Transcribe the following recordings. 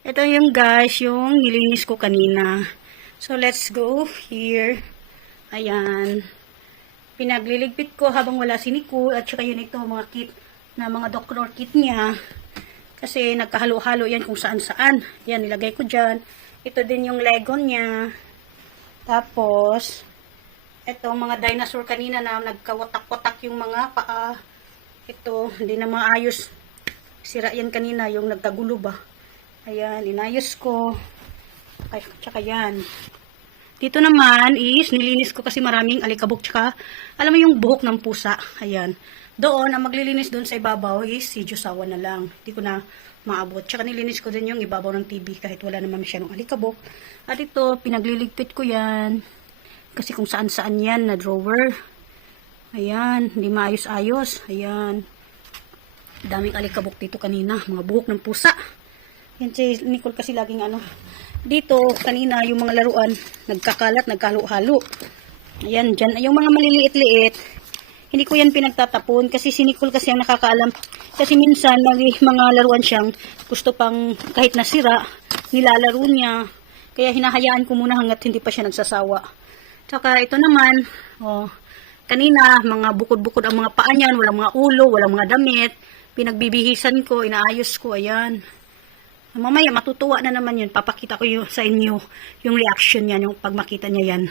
Ito yung guys, yung nilinis ko kanina. So, let's go here. Ayan. Pinagliligpit ko habang wala si Nicole at saka yun ito, mga kit na mga doctor kit niya. Kasi nagkahalo-halo yan kung saan-saan. Yan, nilagay ko dyan. Ito din yung Lego niya. Tapos, ito, mga dinosaur kanina na nagkawatak-watak yung mga paa. Ito, hindi na maayos. Sira yan kanina, yung nagkagulo ba. Ayan, inayos ko. Ay, tsaka yan. Dito naman is, nilinis ko kasi maraming alikabok. Tsaka, alam mo yung buhok ng pusa. Ayan. Doon, ang maglilinis doon sa ibabaw is si Josawa na lang. Hindi ko na maabot. Tsaka nilinis ko din yung ibabaw ng TV kahit wala naman masyadong alikabok. At ito, pinagliligpit ko yan. Kasi kung saan-saan yan na drawer. Ayan, hindi maayos-ayos. Ayan. Daming alikabok dito kanina. Mga buhok ng pusa. Yan si Nicole kasi laging ano. Dito, kanina, yung mga laruan, nagkakalat, nagkahalo-halo. Ayan, dyan. Yung mga maliliit-liit, hindi ko yan pinagtatapon. Kasi si Nicole kasi ang nakakaalam. Kasi minsan, mga laruan siyang gusto pang, kahit nasira, nilalaro niya. Kaya hinahayaan ko muna hanggat hindi pa siya nagsasawa. Tsaka ito naman, oh, kanina, mga bukod-bukod ang mga paa niyan, walang mga ulo, walang mga damit. Pinagbibihisan ko, inaayos ko, ayan. Mamaya, matutuwa na naman yun. Papakita ko sa inyo yung reaction niya, yung pag makita niya yan.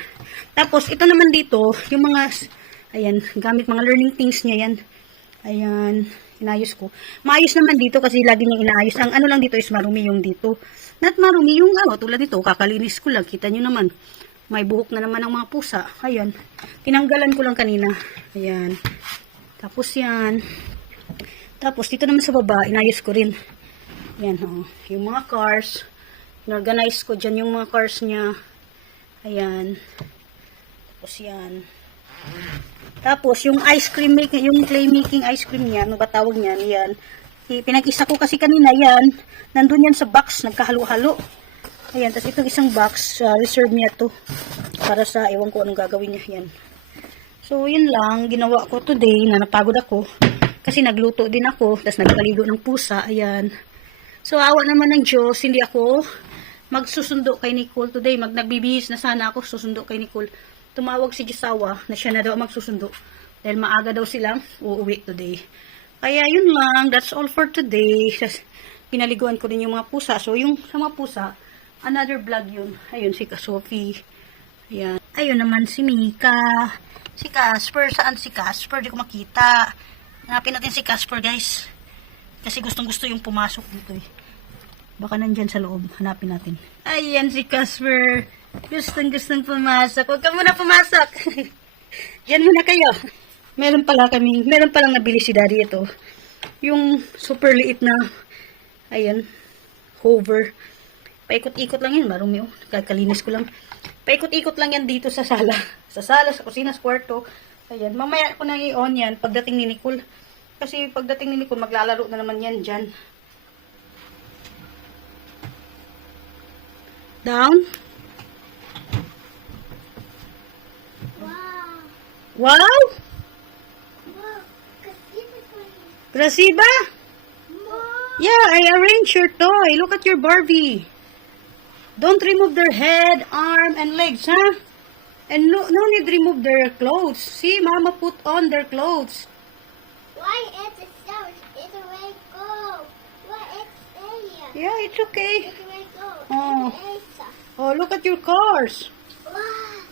Tapos, ito naman dito, yung mga, ayan, gamit mga learning things niya yan. Ayan, inayos ko. Maayos naman dito kasi lagi niyang inaayos. Ang ano lang dito is marumi yung dito. Not marumi yung, tulad dito, kakalinis ko lang. Kita niyo naman, may buhok na naman ang mga pusa. Ayan, tinanggalan ko lang kanina. Ayan, tapos yan. Tapos, dito naman sa baba, inayos ko rin. Yan, yung mga cars. Inorganize ko dyan yung mga cars niya. Ayan. Tapos yan. Tapos, yung ice cream making, yung clay making ice cream niya, ano ba tawag niyan? Yan. Pinag-isa ko kasi kanina yan. Nandun yan sa box, nagkahalo-halo. Ayan, tapos itong isang box, reserve niya to. Para sa, ewan ko anong gagawin niya. Yan. So, yun lang, ginawa ko today, na napagod ako. Kasi nagluto din ako, tapos nagpaligo ng pusa. Ayan. So, awa naman ng Diyos, hindi ako magsusundo kay Nicole today. Nagbibihis na sana ako susundo kay Nicole. Tumawag si Josawa na siya na daw magsusundo. Dahil maaga daw silang uuwi today. Kaya yun lang, that's all for today. Pinaliguan ko din yung mga pusa. So, yung sa mga pusa, another vlog yun. Ayun, si Sophie. Ayan. Ayun naman si Mika. Si Casper, saan si Casper? Di ko makita. Hanapin natin si Casper, guys. Kasi gustong-gusto yung pumasok dito eh. Baka nandyan sa loob. Hanapin natin. Ayan si Casper. Gustong-gustong pumasok. Huwag ka muna pumasok. Diyan muna kayo. Meron palang nabili si Daddy ito. Yung super liit na, ayan, hover. Paikot-ikot lang yan. Marumi oh. Kakalinis ko lang. Paikot-ikot lang yan dito sa sala. Sa sala, sa kusina, sa kwarto. Ayan. Mamaya ko nang i-on yan pagdating ni Nicole. Kasi pagdating ni Nicole, maglalaro na naman yan dyan. Down. Wow. Wow! Wow. Grasiba? Mom. Yeah, I arranged your toy. Look at your Barbie. Don't remove their head, arm, and legs, huh? And no need remove their clothes. See, Mama put on their clothes. Why is it so? It's a way go. Why it's there? Yeah, it's okay. It's a way go. Oh. It's Oh, look at your cars. wow.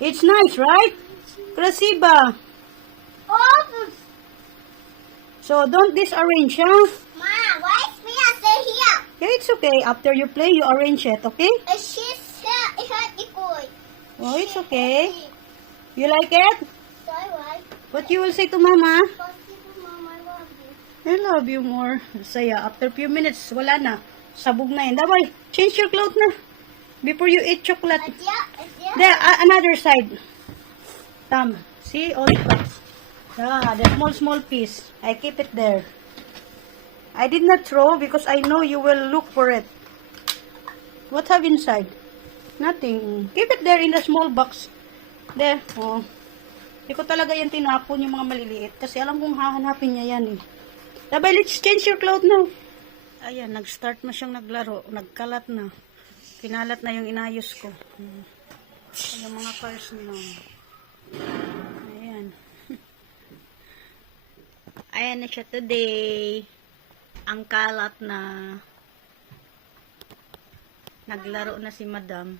It's nice, right? Grasiba. Oh, So, don't disarrange, huh? Mom, why is me stay here? Yeah, it's okay. After you play, you arrange it, okay? And she's here. It's her equal. Oh, it's okay. You like it? So why? What you will say to Mama? Mom, I love you. I love you more. Saya, after few minutes, wala na. Sabog na yun. Daway, change your clothes na. Before you eat chocolate. There, another side. Tam, see, all the parts. Yeah, the small piece. I keep it there. I did not throw because I know you will look for it. What have inside? Nothing. Keep it there in the small box. There, oh. Hindi ko talaga yan tinapon yung mga maliliit. Kasi alam kong hahanapin niya yan eh. Dabay, let's change your clothes now. Ayan, nag-start na siyang naglaro. Nagkalat na. Kinalat na yung inayos ko. Yung mga cars na. Ayan. Ayan na siya today. Ang kalat na. Naglaro na si Madam.